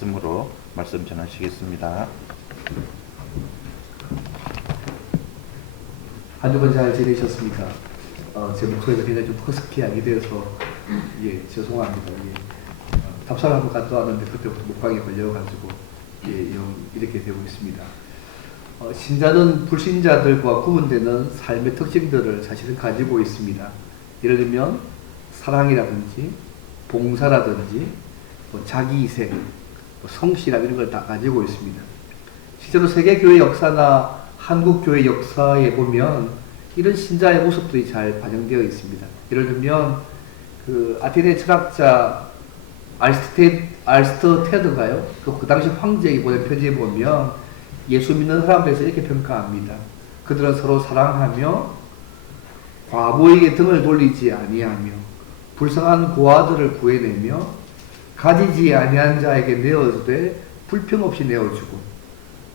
말씀으로 말씀 전하시겠습니다. 한 주간 잘 지내셨습니까? 제 목소리가 굉장히 좀 허스키하게 되어서 죄송합니다. 답사를 한번 갔다 왔는데 그때부터 목방에 걸려가지고 이렇게 되고 있습니다. 신자는 불신자들과 구분되는 삶의 특징들을 사실은 가지고 있습니다. 예를 들면 사랑이라든지 봉사라든지 자기희생, 성실함 이런 걸 다 가지고 있습니다. 실제로 세계교회 역사나 한국교회 역사에 보면 이런 신자의 모습들이 잘 반영되어 있습니다. 예를 들면 아테네 철학자 알스터테드가요. 그 당시 황제에게 보낸 편지에 보면 예수 믿는 사람들에서 이렇게 평가합니다. 그들은 서로 사랑하며 과부에게 등을 돌리지 아니하며 불쌍한 고아들을 구해내며 가지지 아니한 자에게 내어주되 불평 없이 내어주고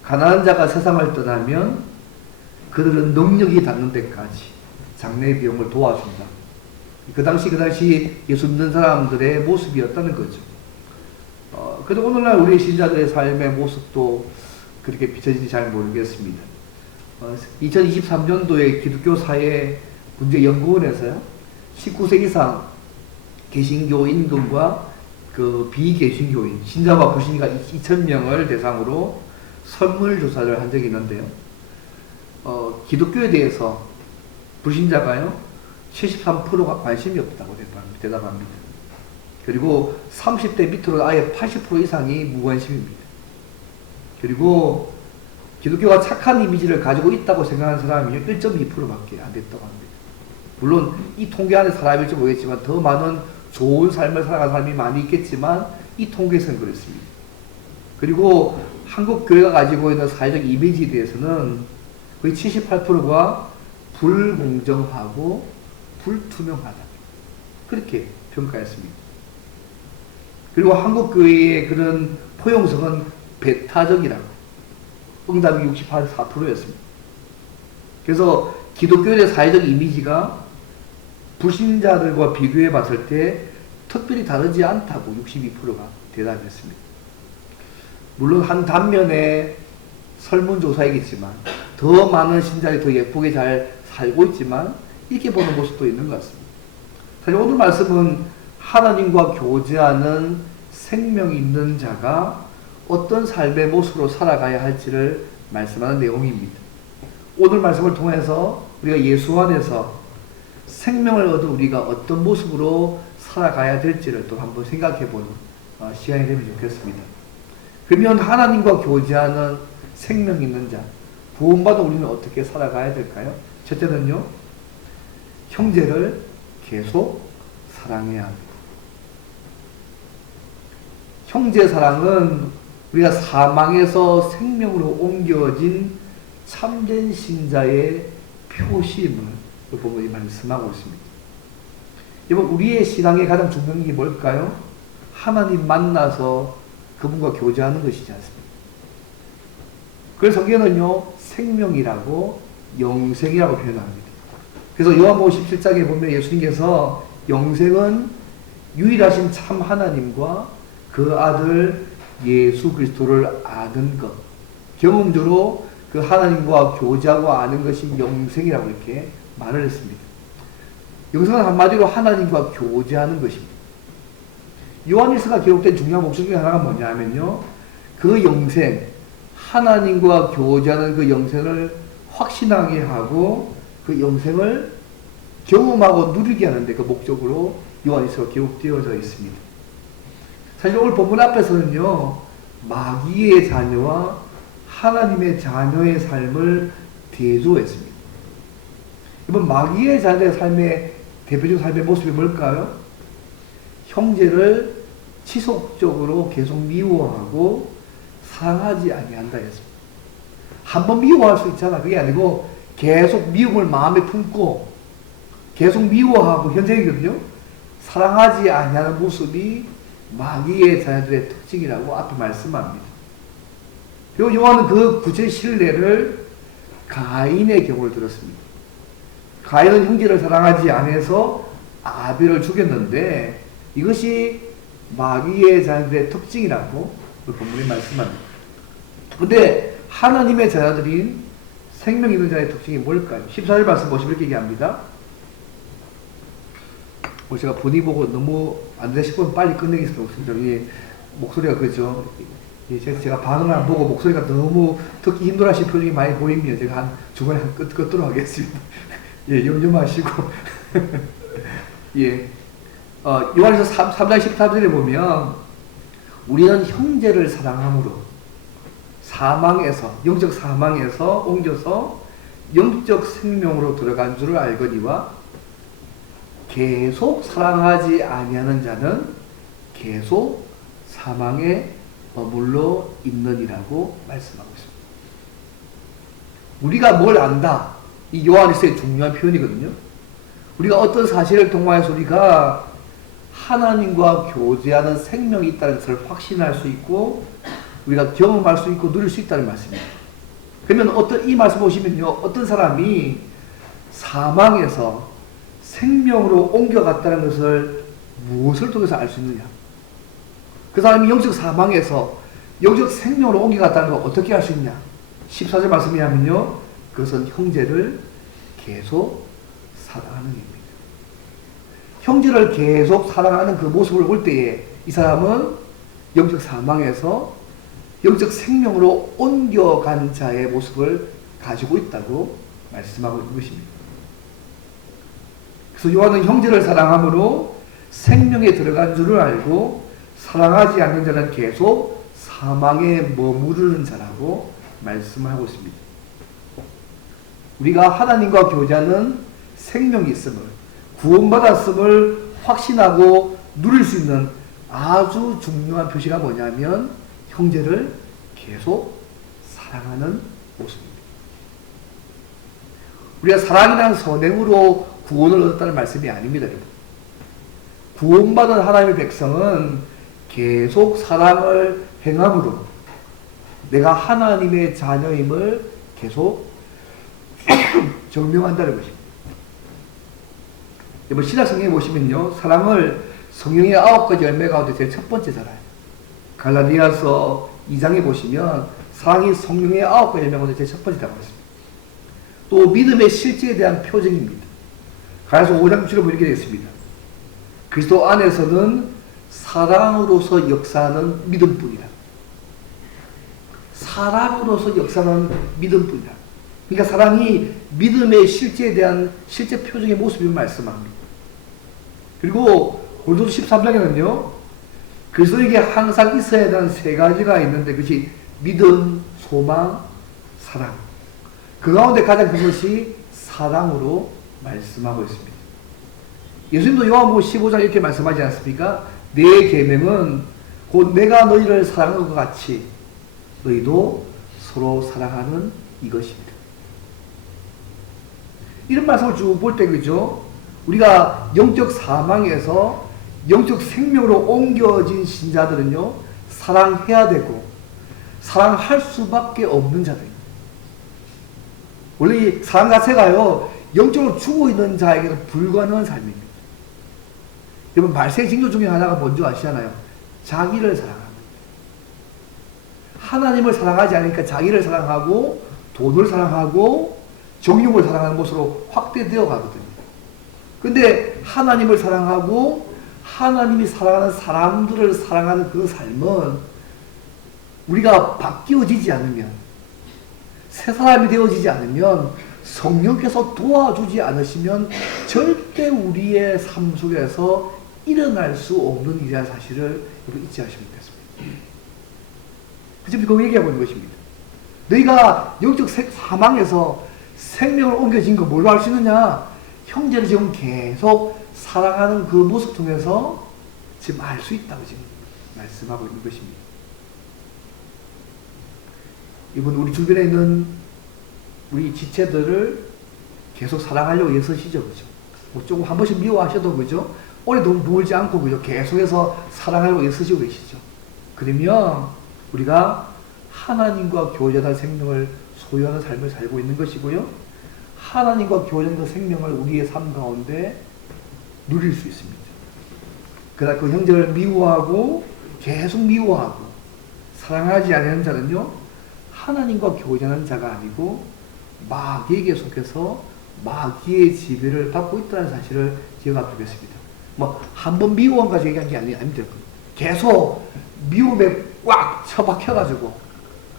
가난한 자가 세상을 떠나면 그들은 능력이 닿는 데까지 장례 비용을 도와준다. 그 당시 예수 믿는 사람들의 모습이었다는 거죠. 그래도 오늘날 우리 신자들의 삶의 모습도 그렇게 비춰진지 잘 모르겠습니다. 2023년도에 기독교 사회 문제연구원에서요, 19세 이상 개신교인들과 비개신교인, 신자와 불신자 2,000명을 대상으로 설문조사를 한 적이 있는데요. 기독교에 대해서 불신자가요, 73%가 관심이 없다고 대답합니다. 그리고 30대 밑으로 아예 80% 이상이 무관심입니다. 그리고 기독교가 착한 이미지를 가지고 있다고 생각하는 사람이 1.2%밖에 안 됐다고 합니다. 물론 이 통계 안에 사람일지 모르겠지만 더 많은 좋은 삶을 살아가는 사람이 많이 있겠지만 이 통계에서는 그렇습니다. 그리고 한국 교회가 가지고 있는 사회적 이미지에 대해서는 거의 78%가 불공정하고 불투명하다. 그렇게 평가했습니다. 그리고 한국 교회의 그런 포용성은 배타적이라고. 응답이 64%였습니다. 그래서 기독교의 사회적 이미지가 불신자들과 비교해 봤을 때 특별히 다르지 않다고 62%가 대답했습니다. 물론 한 단면의 설문조사이겠지만 더 많은 신자들이 더 예쁘게 잘 살고 있지만 이렇게 보는 모습도 있는 것 같습니다. 사실 오늘 말씀은 하나님과 교제하는 생명 있는 자가 어떤 삶의 모습으로 살아가야 할지를 말씀하는 내용입니다. 오늘 말씀을 통해서 우리가 예수 안에서 생명을 얻은 우리가 어떤 모습으로 살아가야 될지를 또 한번 생각해 보는 시간이 되면 좋겠습니다. 그러면 하나님과 교제하는 생명 있는 자, 구원받은 우리는 어떻게 살아가야 될까요? 첫째는요, 형제를 계속 사랑해야 합니다. 형제 사랑은 우리가 사망에서 생명으로 옮겨진 참된 신자의 표시임을 보면 말씀하고 있습니다. 여러분, 우리의 신앙의 가장 중요한 게 뭘까요? 하나님 만나서 그분과 교제하는 것이지 않습니까? 그래서 성경은요, 생명이라고 영생이라고 표현합니다. 그래서 요한복음 17장에 보면 예수님께서 영생은 유일하신 참 하나님과 그 아들 예수 그리스도를 아는 것, 경험적으로 그 하나님과 교제하고 아는 것이 영생이라고 이렇게 말을 했습니다. 영생은 한마디로 하나님과 교제하는 것입니다. 요한일서가 기록된 중요한 목적 중에 하나가 뭐냐면요, 그 영생, 하나님과 교제하는 그 영생을 확신하게 하고 그 영생을 경험하고 누리게 하는데 그 목적으로 요한일서가 기록되어져 있습니다. 사실 오늘 본문 앞에서는요, 마귀의 자녀와 하나님의 자녀의 삶을 대조했습니다. 이번 마귀의 자녀의 삶의 대표적인 삶의 모습이 뭘까요? 형제를 지속적으로 계속 미워하고 사랑하지 아니한다 했습니다. 한번 미워할 수 있잖아. 그게 아니고 계속 미움을 마음에 품고 계속 미워하고 현재이거든요. 사랑하지 아니하는 모습이 마귀의 자녀들의 특징이라고 앞에 말씀합니다. 그리고 요한은 그 구체 신뢰를 가인의 경우를 들었습니다. 가인은 형제를 사랑하지 않아서 아벨을 죽였는데 이것이 마귀의 자녀들의 특징이라고 오늘 본문이 말씀합니다. 근데 하나님의 자녀들인 생명 있는 자의 특징이 뭘까요? 14절 말씀 보시면 이렇게 얘기합니다. 제가 본의 보고 너무 안 되다 싶으면 빨리 끝내겠습니다. 목소리가 그죠. 제가 반응을 안 보고 목소리가 너무 듣기 힘들어하신 표정이 많이 보이면 제가 한 중간에 끄도록 하겠습니다. 예, 염려마시고. 예. 요한에서 3장 14절에 보면 우리는 형제를 사랑함으로 영적 사망에서 옮겨서 영적 생명으로 들어간 줄을 알거니와 계속 사랑하지 아니하는 자는 계속 사망에 머물러 있느니라고 말씀하고 있습니다. 우리가 뭘 안다. 이 요한에서의 중요한 표현이거든요. 우리가 어떤 사실을 통하여서 우리가 하나님과 교제하는 생명이 있다는 것을 확신할 수 있고 우리가 경험할 수 있고 누릴 수 있다는 말씀입니다. 그러면 이 말씀 보시면요, 어떤 사람이 사망에서 생명으로 옮겨갔다는 것을 무엇을 통해서 알 수 있느냐? 그 사람이 영적 사망에서 영적 생명으로 옮겨갔다는 걸 어떻게 알 수 있냐? 14절 말씀이 하면요, 그것은 형제를 계속 사랑하는 일입니다. 형제를 계속 사랑하는 그 모습을 볼 때에 이 사람은 영적 사망에서 영적 생명으로 옮겨간 자의 모습을 가지고 있다고 말씀하고 있는 것입니다. 그래서 요한은 형제를 사랑함으로 생명에 들어간 줄을 알고 사랑하지 않는 자는 계속 사망에 머무르는 자라고 말씀하고 있습니다. 우리가 하나님과 교제하는 생명이 있음을, 구원받았음을 확신하고 누릴 수 있는 아주 중요한 표시가 뭐냐면 형제를 계속 사랑하는 모습입니다. 우리가 사랑이라는 선행으로 구원을 얻었다는 말씀이 아닙니다. 여러분. 구원받은 하나님의 백성은 계속 사랑을 행함으로 내가 하나님의 자녀임을 계속 증명한다는 것입니다. 여러분 신약 성경에 보시면요, 사랑을 성령의 9가지 열매 가운데 제일 첫 번째잖아요. 갈라디아서 2장에 보시면 사랑이 성령의 9가지 열매 가운데 제일 첫 번째라고 했습니다. 또 믿음의 실제에 대한 표징입니다. 갈라디아서 5장 7절에 이렇게 되어 있습니다. 그리스도 안에서는 사랑으로서 역사하는 믿음뿐이라. 사랑으로서 역사하는 믿음뿐이라. 그러니까 사랑이 믿음의 실제에 대한 실제 표정의 모습을 말씀합니다. 그리고 고린도서 13장에는요, 그리스도에게 항상 있어야 되는 세 가지가 있는데 그것이 믿음, 소망, 사랑. 그 가운데 가장 큰 것이 사랑으로 말씀하고 있습니다. 예수님도 요한복음 15장 이렇게 말씀하지 않습니까? 내 계명은 곧 내가 너희를 사랑한 것 같이 너희도 서로 사랑하는 이것입니다. 이런 말씀을 쭉 볼 때 그죠? 우리가 영적 사망에서 영적 생명으로 옮겨진 신자들은요, 사랑해야 되고 사랑할 수밖에 없는 자들입니다. 원래 이 사랑 자체가요, 영적으로 죽어 있는 자에게는 불가능한 삶입니다. 여러분 말세 징조 중에 하나가 뭔지 아시잖아요. 자기를 사랑합니다. 하나님을 사랑하지 않으니까 자기를 사랑하고 돈을 사랑하고 정욕을 사랑하는 것으로 확대되어 가거든요. 근데 하나님을 사랑하고 하나님이 사랑하는 사람들을 사랑하는 그 삶은 우리가 바뀌어지지 않으면, 새 사람이 되어지지 않으면, 성령께서 도와주지 않으시면 절대 우리의 삶 속에서 일어날 수 없는 일이라는 사실을 잊지 않으시면 되겠습니다. 지금 그거 얘기하고 있는 것입니다. 너희가 영적 사망에서 생명을 옮겨진 거 뭘로 알 수 있느냐? 형제를 지금 계속 사랑하는 그 모습 통해서 지금 알 수 있다고 지금 말씀하고 있는 것입니다. 이분 우리 주변에 있는 우리 지체들을 계속 사랑하려고 애쓰시죠, 그죠? 뭐 조금 한 번씩 미워하셔도 그죠? 오래 너무 멀지 않고 그죠? 계속해서 사랑하려고 애쓰시고 계시죠. 그러면 우리가 하나님과 교제하는 생명을 소유하는 삶을 살고 있는 것이고요. 하나님과 교제하는 그 생명을 우리의 삶 가운데 누릴 수 있습니다. 그러나 그 형제를 미워하고 계속 미워하고 사랑하지 않는 자는요, 하나님과 교제하는 자가 아니고 마귀에게 속해서 마귀의 지배를 받고 있다는 사실을 기억하면 되겠습니다. 뭐 한 번 미워한까지 얘기한 게 아닙니다. 계속 미움에 꽉 처박혀가지고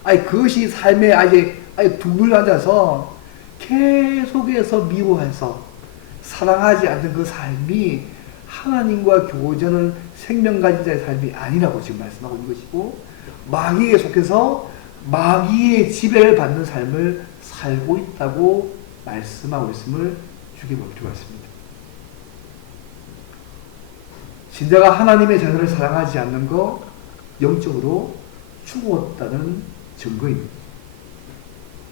그것이 삶에 아예 둥글 앉아서 계속해서 미워해서 사랑하지 않는 그 삶이 하나님과 교제하는 생명 가진 자의 삶이 아니라고 지금 말씀하고 있는 것이고, 마귀에 속해서 마귀의 지배를 받는 삶을 살고 있다고 말씀하고 있음을 주께 볼 필요가 있습니다. 신자가 하나님의 자녀를 사랑하지 않는 거 영적으로 죽었다는 증거입니다.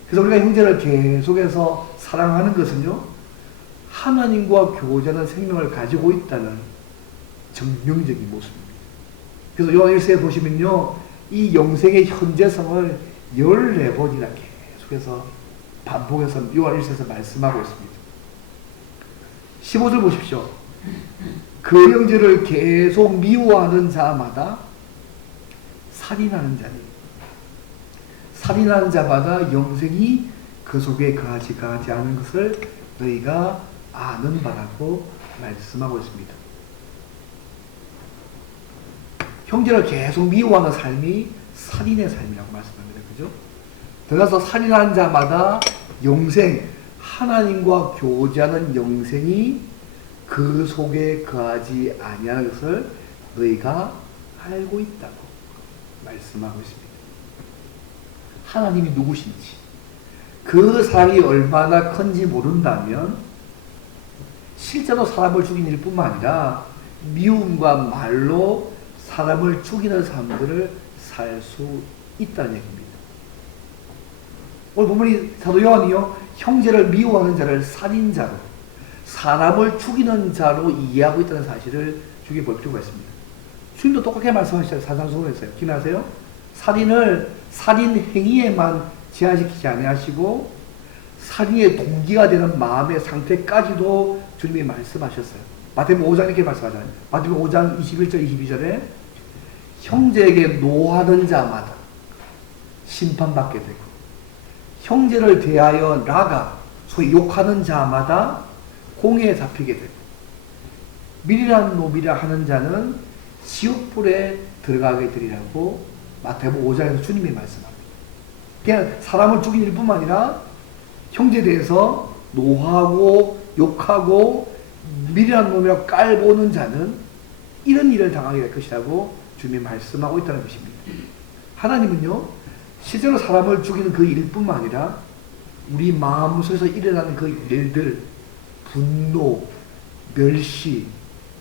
그래서 우리가 형제를 계속해서 사랑하는 것은요, 하나님과 교제하는 생명을 가지고 있다는 증명적인 모습입니다. 그래서 요한 1세에 보시면요, 이 영생의 현재성을 14번이나 계속해서 반복해서 요한 1세에서 말씀하고 있습니다. 15절 보십시오. 그 형제를 계속 미워하는 자마다 살인하는 자니, 살인하는 자마다 영생이 그 속에 거하지 않은 것을 너희가 아는 바라고 말씀하고 있습니다. 형제를 계속 미워하는 삶이 살인의 삶이라고 말씀합니다. 그죠? 들어가서 살인하는 자마다 영생, 하나님과 교제하는 영생이 그 속에 거하지 아니하는 것을 너희가 알고 있다고 말씀하고 있습니다. 하나님이 누구신지, 그 사랑이 얼마나 큰지 모른다면 실제로 사람을 죽이는 일뿐만 아니라 미움과 말로 사람을 죽이는 사람들을 살 수 있다는 얘기입니다. 오늘 본문이 사도 요한이요, 형제를 미워하는 자를 살인자로, 사람을 죽이는 자로 이해하고 있다는 사실을 주께 볼 필요가 있습니다. 주님도 똑같게 말씀하셨어요. 산상수훈에서요. 기억나세요? 살인을 살인 행위에만 제한시키지 아니하시고 살인의 동기가 되는 마음의 상태까지도 주님이 말씀하셨어요. 마태복음 5장 이렇게 말씀하잖아요. 마태복음 5장 21절 22절에 형제에게 노하는 자마다 심판받게 되고 형제를 대하여 라가 소위 욕하는 자마다 공회에 잡히게 되고 밀이란 놈이라 하는 자는 지옥불에 들어가게 되리라고 마태복음 5장에서 주님이 말씀합니다. 그냥 사람을 죽인 일뿐만 아니라 형제에 대해서 노하고 욕하고 밀이란 놈이라 깔보는 자는 이런 일을 당하게 될 것이라고 주님이 말씀하고 있다는 것입니다. 하나님은요, 실제로 사람을 죽이는 그 일뿐만 아니라 우리 마음속에서 일어나는 그 일들, 분노, 멸시,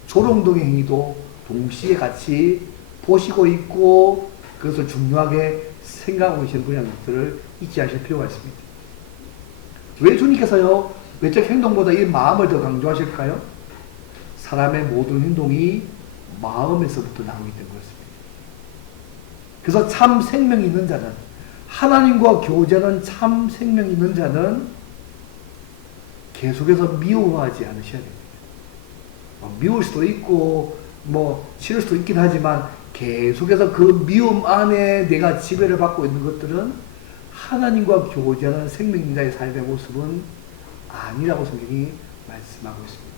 조롱 등의 행위도 동시에 같이 보시고 있고 그것을 중요하게 생각하고 계시는 분이라는 것들을 잊지 않으실 필요가 있습니다. 왜 주님께서요, 외적 행동보다 이 마음을 더 강조하실까요? 사람의 모든 행동이 마음에서부터 나오기 때문에 그렇습니다. 그래서 참 생명이 있는 자는, 하나님과 교제하는 참 생명이 있는 자는 계속해서 미워하지 않으셔야 됩니다. 미울 수도 있고 싫을 수도 있긴 하지만 계속해서 그 미움 안에 내가 지배를 받고 있는 것들은 하나님과 교제하는 생명자의 삶의 모습은 아니라고 성경이 말씀하고 있습니다.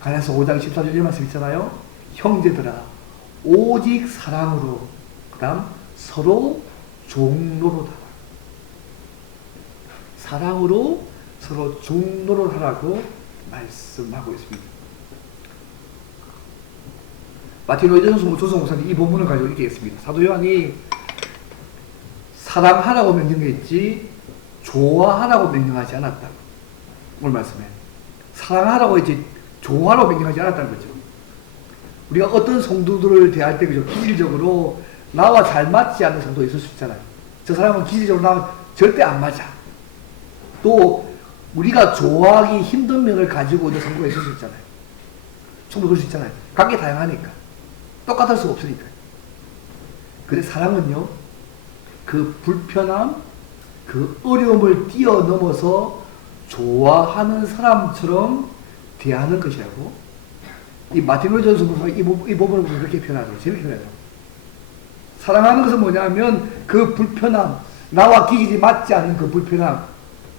갈라디아서 5장 14절 말씀 있잖아요. 형제들아 오직 사랑으로, 그 다음 서로 종노릇하라. 사랑으로 서로 종노릇하라고 말씀하고 있습니다. 마틴 로이드 조성 목사님 이 본문을 가지고 이렇게 했습니다. 사도 요한이 사랑하라고 명령했지 좋아하라고 명령하지 않았다고. 오늘 말씀에 사랑하라고 했지 좋아하라고 명령하지 않았다는 거죠. 우리가 어떤 성도들을 대할 때 그죠, 기질적으로 나와 잘 맞지 않는 성도가 있을 수 있잖아요. 저 사람은 기질적으로 나와 절대 안 맞아. 또 우리가 좋아하기 힘든 면을 가지고 있는 성도가 있을 수 있잖아요. 충분히 그럴 수 있잖아요. 관계 다양하니까. 똑같을 수 없으니까. 근데 사랑은요, 그 불편함, 그 어려움을 뛰어넘어서 좋아하는 사람처럼 대하는 것이라고 이 마틴 로이드 선생님이 이 부분을 그렇게 표현하죠. 재밌게 표현하죠. 사랑하는 것은 뭐냐면 그 불편함, 나와 기질이 맞지 않는 그 불편함,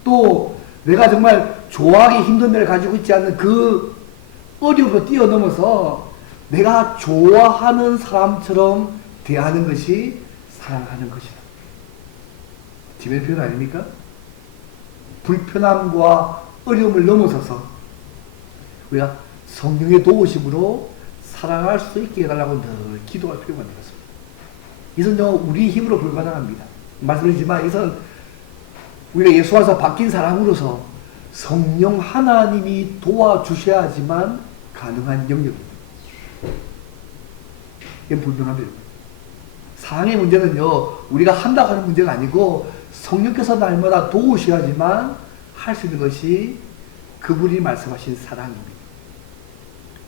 또 내가 정말 좋아하기 힘든 데를 가지고 있지 않는 그 어려움을 뛰어넘어서 내가 좋아하는 사람처럼 대하는 것이 사랑하는 것이다. 지면의 표현 아닙니까? 불편함과 어려움을 넘어서서 우리가 성령의 도우심으로 사랑할 수 있게 해달라고 늘 기도할 필요가 있는 것입니다. 이것은 우리 힘으로 불가능합니다. 말씀드리지만 이것은 우리가 예수 안에서 바뀐 사람으로서 성령 하나님이 도와주셔야지만 가능한 영역입니다. 이건 불명합니다. 사랑의 문제는요, 우리가 한다고 하는 문제가 아니고 성령께서 날마다 도우셔야지만 할 수 있는 것이 그분이 말씀하신 사랑입니다.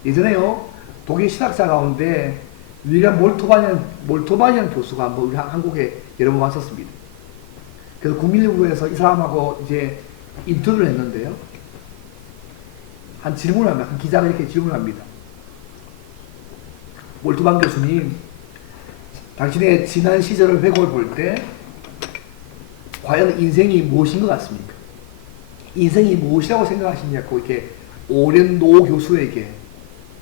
예전에요, 독일 신학자 가운데 윌리엄 몰토바니안 교수가 한번 우리 한국에 여러 번 왔었습니다. 그래서 국민연구에서 이 사람하고 이제 인터뷰를 했는데요. 한 질문을 합니다. 한 기자가 이렇게 질문을 합니다. 몰토반 교수님, 당신의 지난 시절을 회고해 볼 때 과연 인생이 무엇인 것 같습니까? 인생이 무엇이라고 생각하시냐고 이렇게 오랜 노 교수에게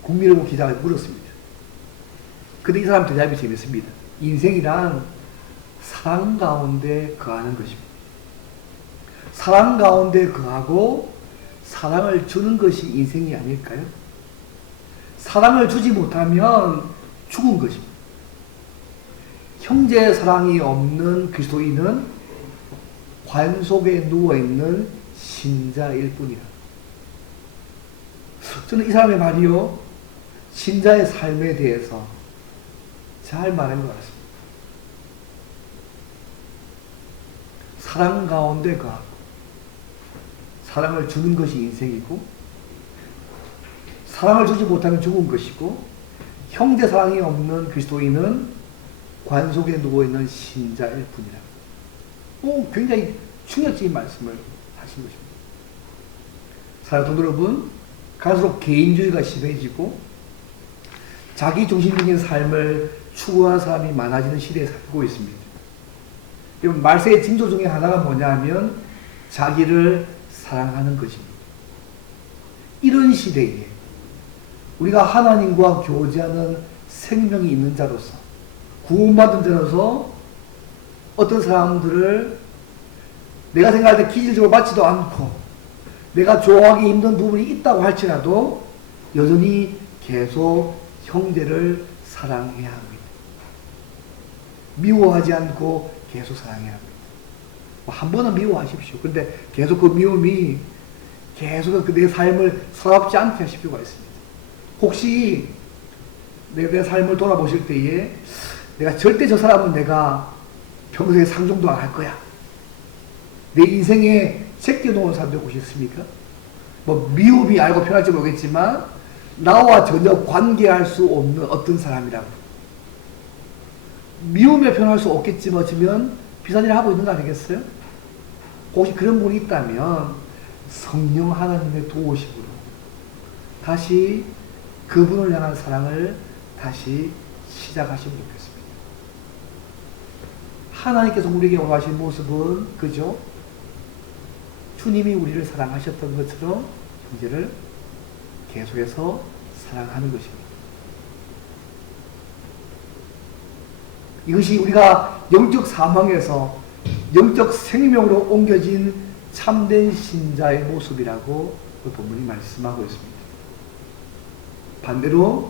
국민연구 기자가 물었습니다. 근데 이 사람 대답이 재밌습니다. 인생이란 사랑 가운데 거하는 것입니다. 사랑 가운데 거하고 사랑을 주는 것이 인생이 아닐까요? 사랑을 주지 못하면 죽은 것입니다. 형제 사랑이 없는 그리스도인은 관 속에 누워있는 신자일 뿐이라. 저는 이 사람의 말이요, 신자의 삶에 대해서 잘 말한 것 같습니다. 사랑 가운데 거하고 사랑을 주는 것이 인생이고, 사랑을 주지 못하면 죽은 것이고, 형제 사랑이 없는 그리스도인은 관 속에 누워있는 신자일 뿐이라. 굉장히 충격적인 말씀을 하신 것입니다. 사랑하는 성도 여러분, 갈수록 개인주의가 심해지고 자기 중심적인 삶을 추구하는 사람이 많아지는 시대에 살고 있습니다. 여러분, 말세의 징조 중에 하나가 뭐냐 하면 자기를 사랑하는 것입니다. 이런 시대에 우리가 하나님과 교제하는 생명이 있는 자로서, 구원받은 자로서 어떤 사람들을 내가 생각할 때 기질적으로 맞지도 않고 내가 좋아하기 힘든 부분이 있다고 할지라도 여전히 계속 형제를 사랑해야 합니다. 미워하지 않고 계속 사랑해야 합니다. 한 번은 미워하십시오. 그런데 계속 그 미움이 계속 내 삶을 서럽지 않게 하실 필요가 있습니다. 혹시 내 삶을 돌아보실 때에 내가 절대 저 사람은 내가 평소에 상종도 안 할 거야, 내 인생에 제껴놓은 사람들 혹시 있습니까? 미움이 알고 표현할지 모르겠지만 나와 전혀 관계할 수 없는 어떤 사람이라고. 미움에 표현할 수 없겠지만 어쩌면 비싼 일을 하고 있는 거 아니겠어요? 혹시 그런 분이 있다면 성령 하나님의 도우심으로 다시 그분을 향한 사랑을 다시 시작하시면 좋겠습니다. 하나님께서 우리에게 원하신 모습은 그죠? 주님이 우리를 사랑하셨던 것처럼 형제를 계속해서 사랑하는 것입니다. 이것이 우리가 영적 사망에서 영적 생명으로 옮겨진 참된 신자의 모습이라고 그 본문이 말씀하고 있습니다. 반대로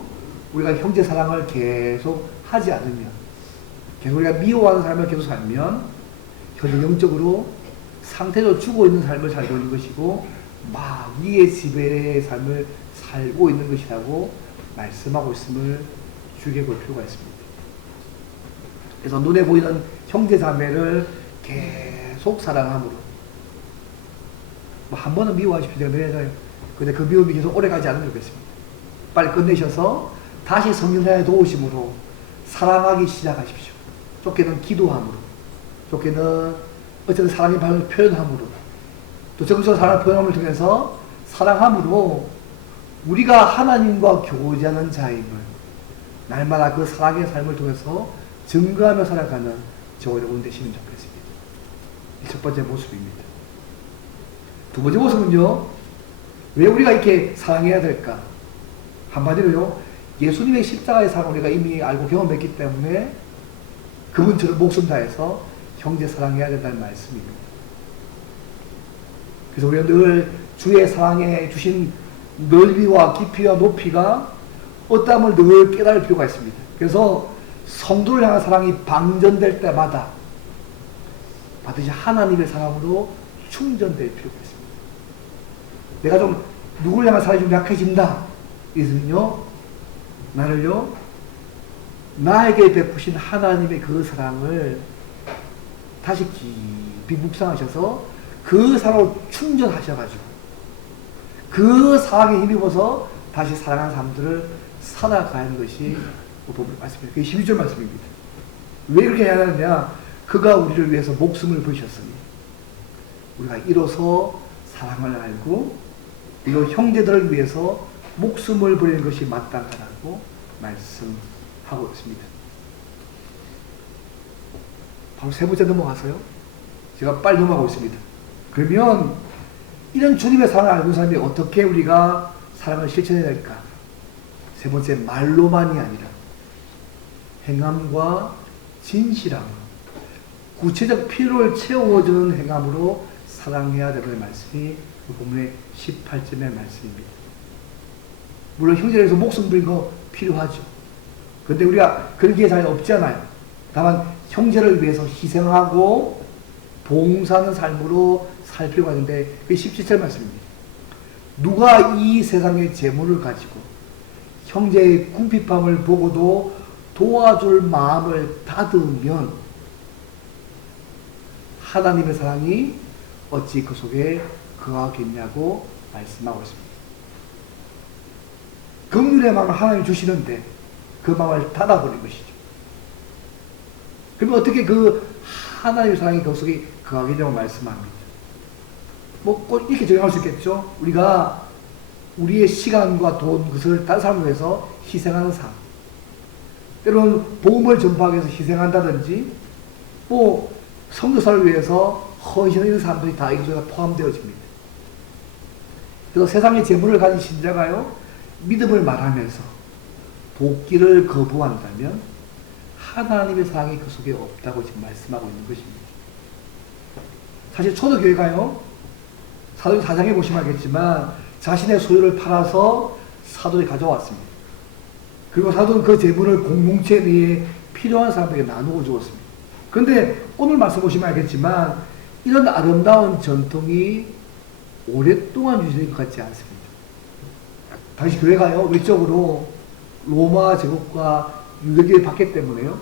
우리가 형제 사랑을 계속 하지 않으면, 계속 우리가 미워하는 삶을 계속 살면 현재 영적으로 상태로 죽어 있는 삶을 살고 있는 것이고 마귀의 지배의 삶을 살고 있는 것이라고 말씀하고 있음을 주의해 볼 필요가 있습니다. 그래서 눈에 보이는 형제 자매를 계속 사랑함으로, 한 번은 미워하십시오. 내가 근데 그 미움이 계속 오래가지 않으면 좋겠습니다. 빨리 끝내셔서 다시 성령의 도우심으로 사랑하기 시작하십시오. 좋게는 기도함으로, 좋게는 어쨌든 사랑의 반응을 표현함으로, 또 정서적 사랑을 표현함을 통해서 사랑함으로 우리가 하나님과 교제하는 자임을 날마다 그 사랑의 삶을 통해서 증거하며 살아가는 저와 여러분 되시면 좋겠습니다. 이 첫 번째 모습입니다. 두 번째 모습은요, 왜 우리가 이렇게 사랑해야 될까? 한마디로요, 예수님의 십자가의 사랑을 우리가 이미 알고 경험했기 때문에 그분처럼 목숨 다해서 형제 사랑해야 된다는 말씀입니다. 그래서 우리가 늘 주의 사랑에 주신 넓이와 깊이와 높이가 어떠함을 늘 깨달을 필요가 있습니다. 그래서 성도를 향한 사랑이 방전될 때마다 반드시 하나님의 사랑으로 충전될 필요가 있습니다. 내가 좀 누구를 향한 사랑이 좀 약해진다. 이것은요, 나를요, 나에게 베푸신 하나님의 그 사랑을 다시 깊이 묵상하셔서 그 사랑으로 충전하셔가지고 그 사랑에 힘입어서 다시 사랑하는 사람들을 살아가는 것이 본문 말씀입니다. 그게 12절 말씀입니다. 왜 그렇게 해야 하느냐? 그가 우리를 위해서 목숨을 버리셨으니 우리가 이로써 사랑을 알고 이로 형제들을 위해서 목숨을 버리는 것이 마땅하다고 말씀하고 있습니다. 바로 세 번째 넘어가서요. 제가 빨리 넘어가고 있습니다. 그러면 이런 주님의 사랑을 알고 있는 사람이 어떻게 우리가 사랑을 실천해야 될까? 세 번째, 말로만이 아니라 행함과 진실함, 구체적 필요를 채워주는 행함으로 사랑해야 되는 말씀이 그 본문의 18절의 말씀입니다. 물론 형제를 위해서 목숨 부린 거 필요하죠. 그런데 우리가 그런 게 잘 없잖아요. 다만 형제를 위해서 희생하고 봉사하는 삶으로 살 필요가 있는데 그게 17절 말씀입니다. 누가 이 세상의 재물을 가지고 형제의 궁핍함을 보고도 도와줄 마음을 닫으면 하나님의 사랑이 어찌 그 속에 거하겠냐고 말씀하고 있습니다. 긍휼의 마음을 하나님이 주시는데 그 마음을 닫아버린 것이죠. 그러면 어떻게 그 하나님의 사랑이 그 속에 거하겠냐고 말씀합니다. 뭐 꼭 이렇게 적용할 수 있겠죠. 우리가 우리의 시간과 돈, 그것을 다른 사람을 위해서 희생하는 삶. 때로는 복음을 전파하기 위해서 희생한다든지, 뭐 성도사를 위해서 헌신하는 사람들이 다 이것에 포함되어집니다. 그래서 세상의 재물을 가진 신자가요, 믿음을 말하면서 복기를 거부한다면 하나님의 사랑이 그 속에 없다고 지금 말씀하고 있는 것입니다. 사실 초대교회가요, 사도행 4장에 보시면 알겠지만 자신의 소유를 팔아서 사도에 가져왔습니다. 그리고 사도는 그 재물을 공동체 내에 필요한 사람에게 나누어 주었습니다. 그런데 오늘 말씀 보시면 알겠지만 이런 아름다운 전통이 오랫동안 유지된 것 같지 않습니다. 당시 교회가요, 외적으로 로마 제국과 유대교의 박해 때문에요,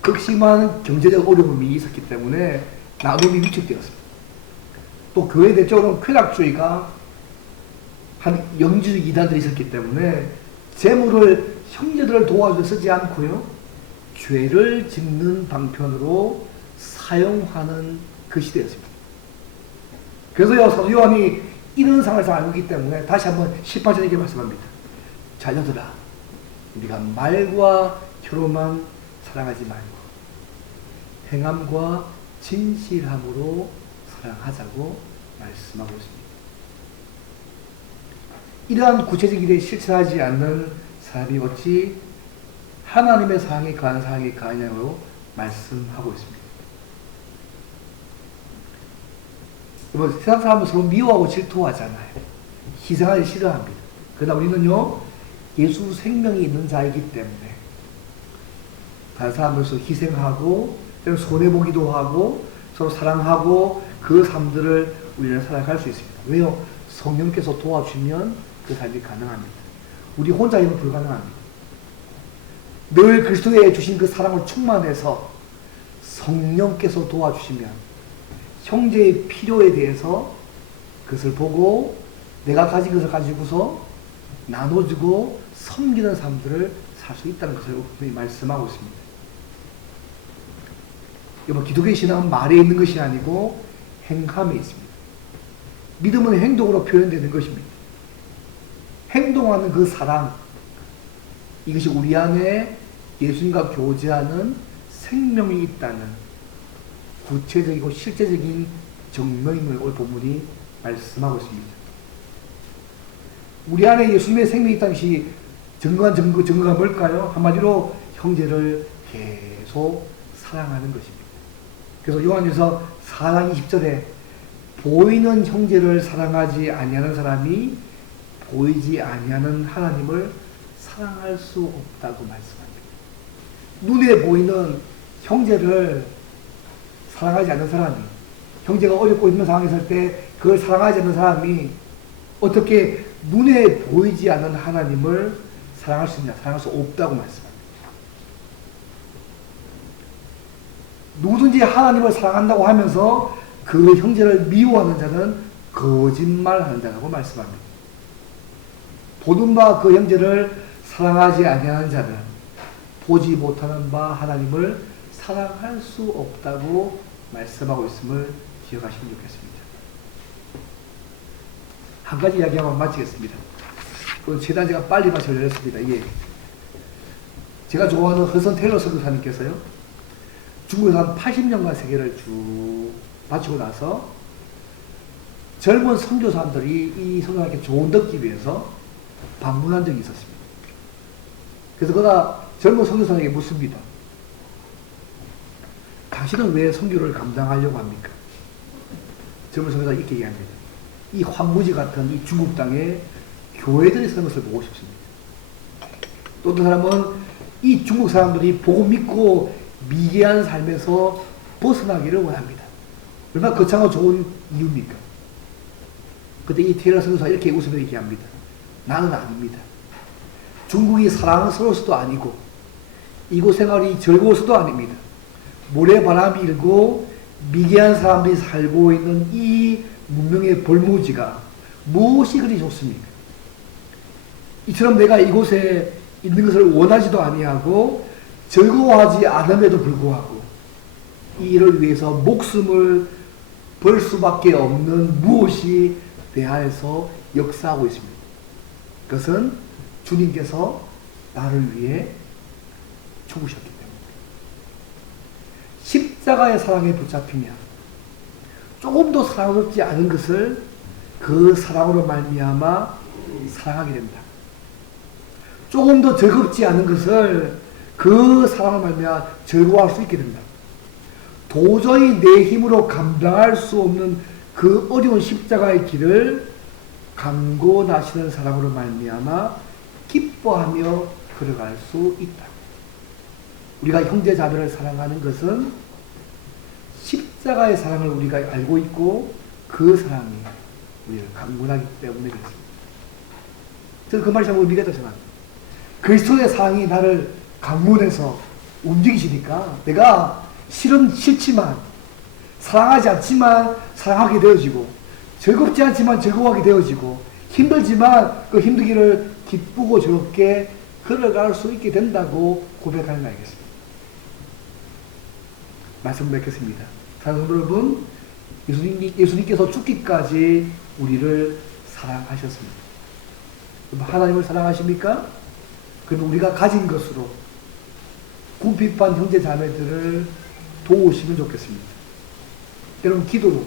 극심한 경제적 어려움이 있었기 때문에 나눔이 위축되었습니다. 또 교회 내적으로는 쾌락주의가 한 영지주의 이단들이 있었기 때문에 재물을 형제들을 도와주려 쓰지 않고요, 죄를 짓는 방편으로 사용하는 그 시대였습니다. 그래서요, 사도 요한이 이런 상황을 잘 알고 있기 때문에 다시 한번 18절에 말씀합니다. 자녀들아, 우리가 말과 혀로만 사랑하지 말고 행함과 진실함으로 사랑하자고 말씀하고 있습니다. 이러한 구체적 일에 실천하지 않는 사람이 어찌 하나님의 사랑에 가한 사랑에 가하냐고 말씀하고 있습니다. 여러분, 세상 사람은 서로 미워하고 질투하잖아요. 희생하기 싫어합니다. 그러나 우리는요, 예수 생명이 있는 자이기 때문에 다른 사람으로서 희생하고 손해보기도 하고 서로 사랑하고 그 삶들을 우리는 살아갈 수 있습니다. 왜요? 성령께서 도와주면 그 삶이 가능합니다. 우리 혼자 힘은 불가능합니다. 늘 그리스도에 주신 그 사랑을 충만해서 성령께서 도와주시면 형제의 필요에 대해서 그것을 보고 내가 가진 것을 가지고서 나눠주고 섬기는 삶들을 살 수 있다는 것을 분명히 말씀하고 있습니다. 여러분, 기독교의 신앙은 말에 있는 것이 아니고 행함에 있습니다. 믿음은 행동으로 표현되는 것입니다. 행동하는 그 사랑, 이것이 우리 안에 예수님과 교제하는 생명이 있다는 구체적이고 실제적인 증명임을 오늘 본문이 말씀하고 있습니다. 우리 안에 예수님의 생명이 있다는 것이 증거가 뭘까요? 한마디로 형제를 계속 사랑하는 것입니다. 그래서 요한일서 4장 20절에 보이는 형제를 사랑하지 아니하는 사람이 보이지 아니하는 하나님을 사랑할 수 없다고 말씀합니다. 눈에 보이는 형제를 사랑하지 않는 사람이, 형제가 어렵고 있는 상황에 있을 때 그걸 사랑하지 않는 사람이 어떻게 눈에 보이지 않는 하나님을 사랑할 수 있냐? 사랑할 수 없다고 말씀합니다. 누구든지 하나님을 사랑한다고 하면서 그 형제를 미워하는 자는 거짓말하는 자라고 말씀합니다. 보는 바 그 형제를 사랑하지 아니하는 자는 보지 못하는 바 하나님을 사랑할 수 없다고 말씀하고 있음을 기억하시면 좋겠습니다. 한 가지 이야기하고 마치겠습니다. 오늘 최대한 제가 빨리 마치려고 했습니다. 제가 좋아하는 허슨 테일러 선교사님께서요, 중국에서 한 80년간 세계를 쭉 바치고 나서 젊은 선교사들이 이 선교사님께 좋은 듣기 위해서 방문한 적이 있었습니다. 그래서 그가 젊은 선교사님에게 묻습니다. 당신은 왜 선교를 감당하려고 합니까? 젊은 선교사가 이렇게 얘기합니다. 이 황무지 같은 이 중국 땅에 교회들이 서는 것을 보고 싶습니다. 또 어떤 사람은 이 중국 사람들이 보고 믿고 미개한 삶에서 벗어나기를 원합니다. 얼마나 거창하고 좋은 이유입니까? 그때 이 테일러 선교사가 이렇게 웃으면서 얘기합니다. 나는 아닙니다. 중국이 사랑스러울 수도 아니고 이곳 생활이 즐거울 수도 아닙니다. 모래바람이 일고 미개한 사람들이 살고 있는 이 문명의 볼모지가 무엇이 그리 좋습니까? 이처럼 내가 이곳에 있는 것을 원하지도 아니하고 즐거워하지 않음에도 불구하고 이 일을 위해서 목숨을 벌 수밖에 없는 무엇이 내 안에서 역사하고 있습니다. 그것은 주님께서 나를 위해 죽으셨기 때문입니다. 십자가의 사랑에 붙잡히면 조금도 사랑스럽지 않은 것을 그 사랑으로 말미암아 사랑하게 된다. 조금 더 즐겁지 않은 것을 그 사랑으로 말미암아 즐거워할 수 있게 된다. 도저히 내 힘으로 감당할 수 없는 그 어려운 십자가의 길을 강고나시는 사랑으로 말미암아 기뻐하며 걸어갈 수 있다. 우리가 형제 자매를 사랑하는 것은 십자가의 사랑을 우리가 알고 있고 그 사랑이 우리를 강군하기 때문에 그렇습니다. 저는 그 말이 참 의미가 있다고 생각합니다. 그리스도의 사랑이 나를 강군해서 움직이시니까 내가 싫지만 사랑하지 않지만 사랑하게 되어지고 즐겁지 않지만 즐거워하게 되어지고 힘들지만 그 힘들기를 기쁘고 즐겁게 걸어갈 수 있게 된다고 고백하는 거 알겠습니다. 말씀 맺겠습니다. 사랑하는 여러분, 예수님께서 죽기까지 우리를 사랑하셨습니다. 하나님을 사랑하십니까? 그럼 우리가 가진 것으로 궁핍한 형제 자매들을 도우시면 좋겠습니다. 때로는 기도로,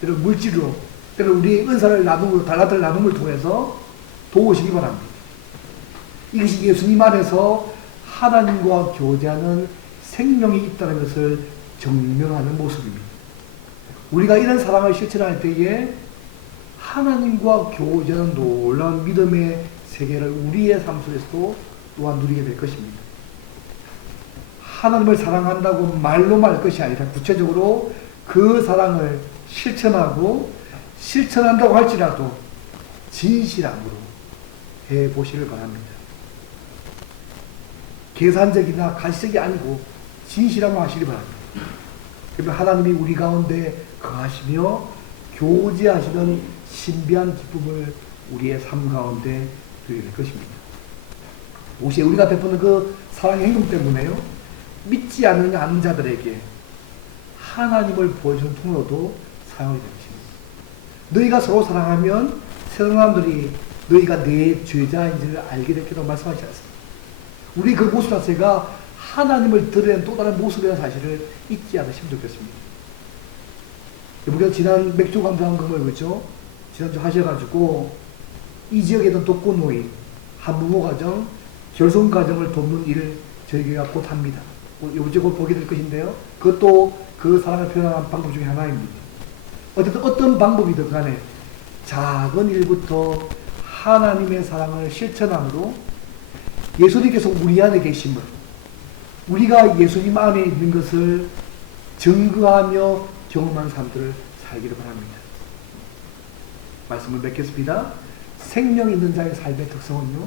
때로는 물질로, 때로는 우리의 은사를 나눔으로, 달란트를 나눔을 통해서 도우시기 바랍니다. 이것이 예수님 안에서 하나님과 교제하는 생명이 있다는 것을 증명하는 모습입니다. 우리가 이런 사랑을 실천할 때에 하나님과 교제하는 놀라운 믿음의 세계를 우리의 삶 속에서도 또한 누리게 될 것입니다. 하나님을 사랑한다고 말로만 할 것이 아니라 구체적으로 그 사랑을 실천하고 실천한다고 할지라도 진실함으로 해보시길 바랍니다. 계산적이나 가시적이 아니고 진실함으로 하시기 바랍니다. 그러면 하나님이 우리 가운데 거하시며 교제하시는 신비한 기쁨을 우리의 삶 가운데 누리게 될 것입니다. 혹시 우리가 베푸는 그 사랑의 행동 때문에요, 믿지 않는 자들에게 하나님을 보여주는 통로도 사용이 될 것입니다. 너희가 서로 사랑하면 세상 사람들이 너희가 내 죄자인지를 알게 될 거라고 말씀하시지 않습니다. 우리 그 모습 자체가 하나님을 드러낸 또 다른 모습이라는 사실을 잊지 않으시면 좋겠습니다. 우리가 지난 맥주 감사한금을 그렇죠? 지난주 하셔가지고 이 지역에 있는 독거노인, 한부모 가정, 결손 가정을 돕는 일을 저희가 곧 합니다. 이번 주에 곧 보게 될 것인데요. 그것도 그 사랑을 표현하는 방법 중에 하나입니다. 어쨌든 어떤 방법이든 간에 작은 일부터 하나님의 사랑을 실천함으로 예수님께서 우리 안에 계심을, 우리가 예수님 안에 있는 것을 증거하며 경험한 삶들을 살기를 바랍니다. 말씀을 맺겠습니다. 생명 있는 자의 삶의 특성은요,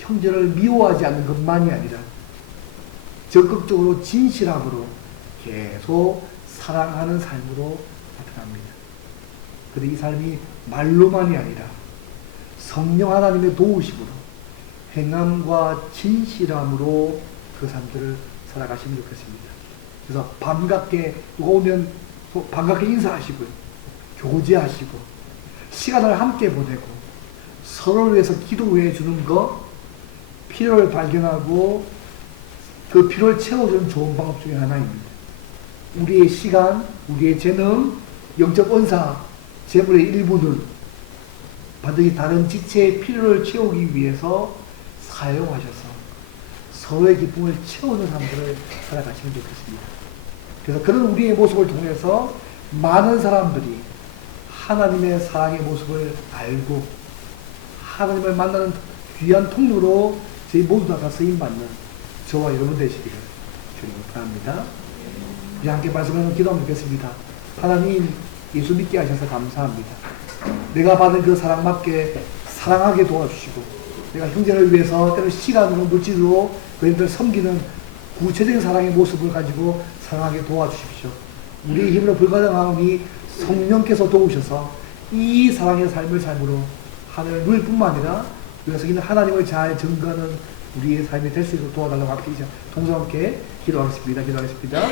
형제를 미워하지 않는 것만이 아니라 적극적으로 진실함으로 계속 사랑하는 삶으로 나타납니다. 그런데 이 삶이 말로만이 아니라 성령 하나님의 도우심으로 행함과 진실함으로 그 삶들을 살아가시면 좋겠습니다. 그래서 반갑게 누가 오면 반갑게 인사하시고요, 교제하시고 시간을 함께 보내고 서로를 위해서 기도해 주는 것, 필요를 발견하고 그 필요를 채워주는 좋은 방법 중에 하나입니다. 우리의 시간, 우리의 재능, 영적 은사, 재물의 일부는 반드시 다른 지체의 필요를 채우기 위해서 사용하셔서 서로의 기쁨을 채우는 삶들을 살아가시면 좋겠습니다. 그래서 그런 우리의 모습을 통해서 많은 사람들이 하나님의 사랑의 모습을 알고 하나님을 만나는 귀한 통로로 저희 모두 다 쓰임받는 저와 여러분 되시기를 주님을 바랍니다. 우리 함께 말씀을 기도하면 좋겠습니다. 하나님, 예수 믿게 하셔서 감사합니다. 내가 받은 그 사랑맞게 사랑하게 도와주시고, 내가 형제를 위해서 때로 시간으로 물질로 그들을 섬기는 구체적인 사랑의 모습을 가지고 사랑하게 도와주십시오. 우리의 힘으로 불가능하오니 성령께서 도우셔서 이 사랑의 삶을 삶으로 하늘을 누릴 뿐만 아니라 여기서 있는 하나님을 잘 증거하는 우리의 삶이 될 수 있도록 도와달라고 함께 동서와 함께 기도하겠습니다. 기도하겠습니다.